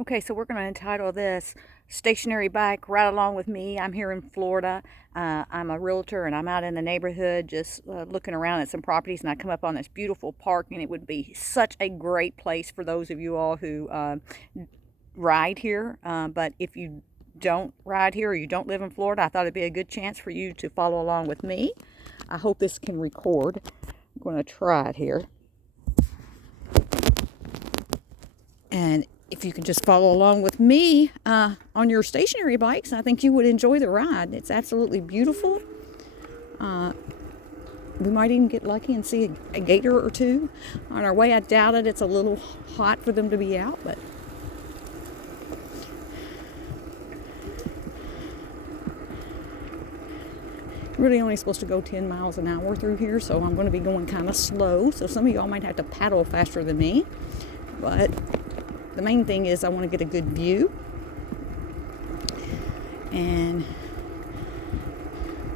Okay, so we're going to entitle this Stationary Bike Right Along with Me. I'm here in Florida. I'm a realtor and I'm out in the neighborhood just looking around at some properties, and I come up on this beautiful park, and it would be such a great place for those of you all who ride here. But if you don't ride here or you don't live in Florida, I thought it'd be a good chance for you to follow along with me. I hope this can record. I'm going to try it here. And if you can just follow along with me on your stationary bikes, I think you would enjoy the ride. It's absolutely beautiful. We might even get lucky and see a gator or two on our way. I doubt it. It's a little hot for them to be out, but really only supposed to go 10 miles an hour through here, so I'm going to be going kind of slow. So some of y'all might have to paddle faster than me, but the main thing is I want to get a good view and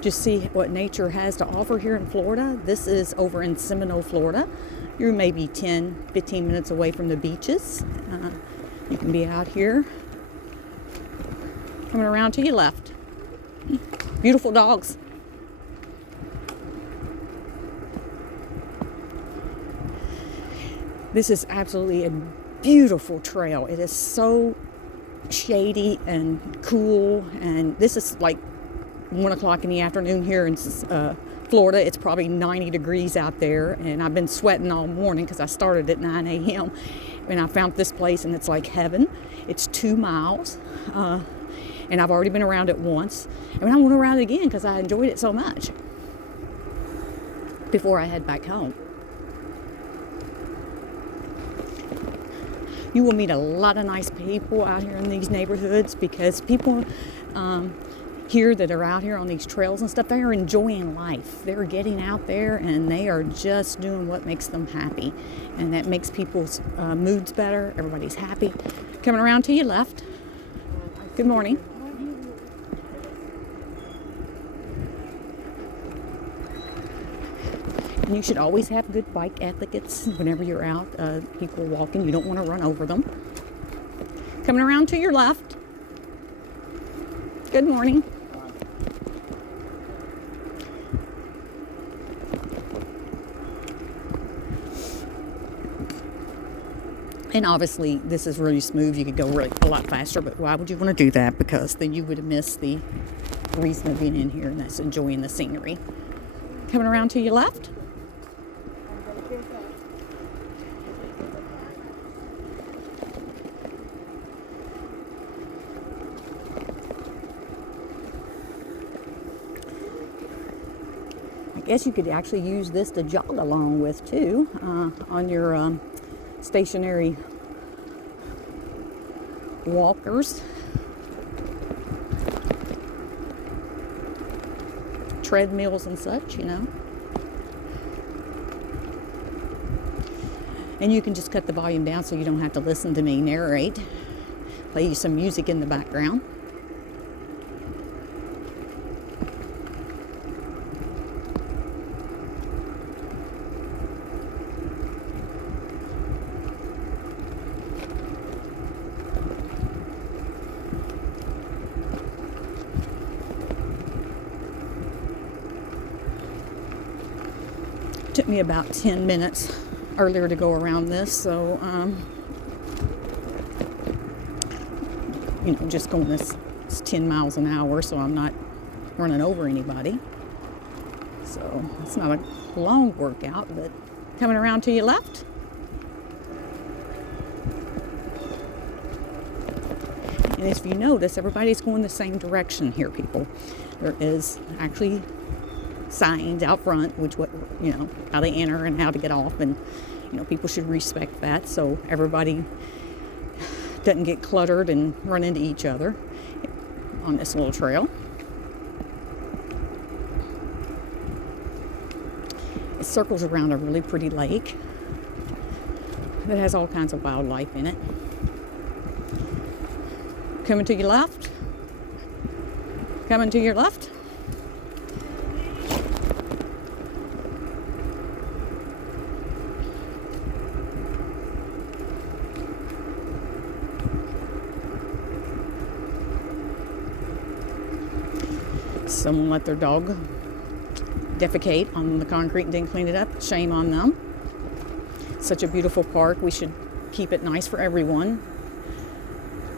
just see what nature has to offer here in Florida. This is over in Seminole, Florida. You're maybe 10-15 minutes away from the beaches. You can be out here. Coming around to your left. Beautiful dogs. This is absolutely a beautiful trail. It is so shady and cool, and this is like 1 o'clock in the afternoon here in Florida. It's probably 90 degrees out there, and I've been sweating all morning because I started at 9 a.m. and I found this place, and it's like heaven. It's 2 miles, and I've already been around it once, and I want to around it again because I enjoyed it so much before I head back home. You will meet a lot of nice people out here in these neighborhoods, because people here that are out here on these trails and stuff, they are enjoying life. They're getting out there and they are just doing what makes them happy, and that makes people's moods better. Everybody's happy. Coming around to your left. Good morning. And you should always have good bike etiquettes whenever you're out. People walking, you don't want to run over them. Coming around to your left. Good morning. And obviously, this is really smooth. You could go really a lot faster, but why would you want to do that? Because then you would have missed the reason of being in here, and that's enjoying the scenery. Coming around to your left. I guess you could actually use this to jog along with too, on your stationary walkers, treadmills and such, And you can just cut the volume down so you don't have to listen to me narrate. Play you some music in the background. Took me about 10 minutes earlier to go around this, so just going this 10 miles an hour, so I'm not running over anybody. So it's not a long workout, but coming around to your left. And if you notice, everybody's going the same direction here, people. There is actually signs out front, how they enter and how to get off, and people should respect that so everybody doesn't get cluttered and run into each other on this little trail. It circles around a really pretty lake that has all kinds of wildlife in it. Coming to your left. Coming to your left. Someone let their dog defecate on the concrete and didn't clean it up. Shame on them. Such a beautiful park. We should keep it nice for everyone.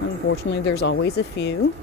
Unfortunately, there's always a few.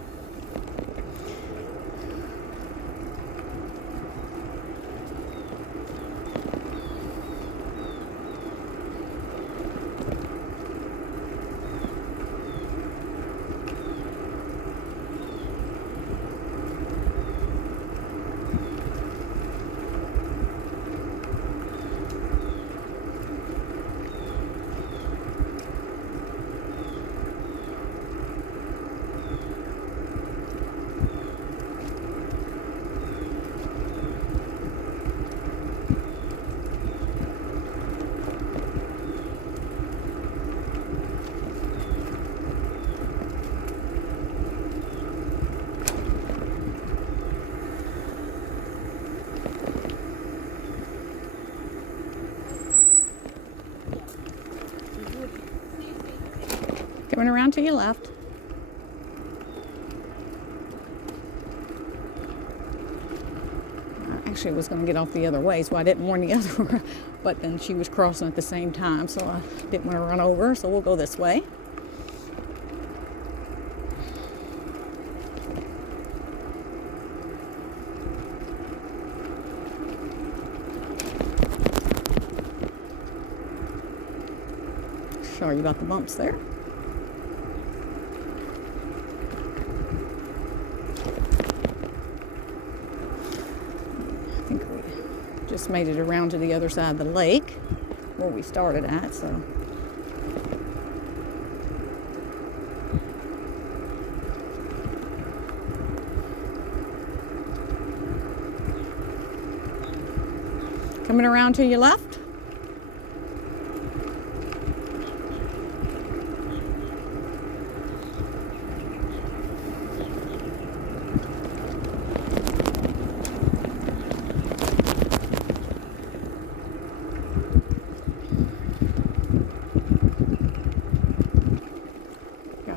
Coming around to your left. I actually was going to get off the other way, so I didn't warn the other one. But then she was crossing at the same time, so I didn't want to run over, so we'll go this way. Sorry about the bumps there. I think we just made it around to the other side of the lake where we started at, so. Coming around to your left.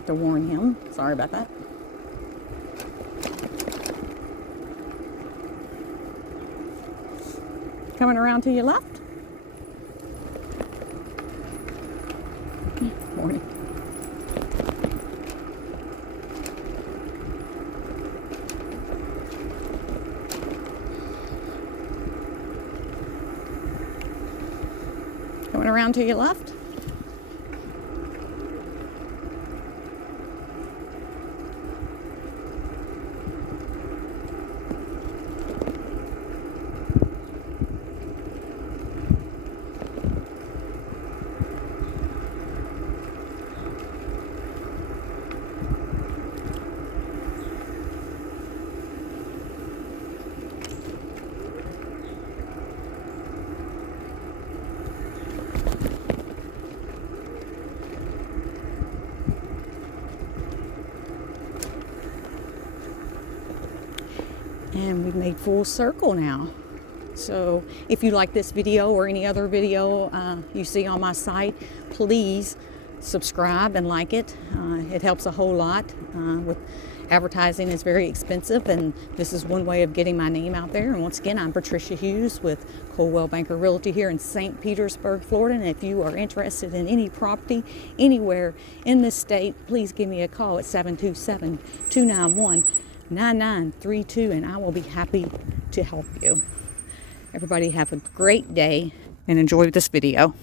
To warn him. Sorry about that. Coming around to your left. Morning. Coming around to your left. And we've made full circle now. So if you like this video or any other video you see on my site, please subscribe and like it. It helps a whole lot. With advertising is very expensive, and this is one way of getting my name out there. And once again, I'm Patricia Hughes with Coldwell Banker Realty here in St. Petersburg, Florida. And if you are interested in any property anywhere in this state, please give me a call at 727-291-9932, and I will be happy to help you. Everybody have a great day and enjoy this video.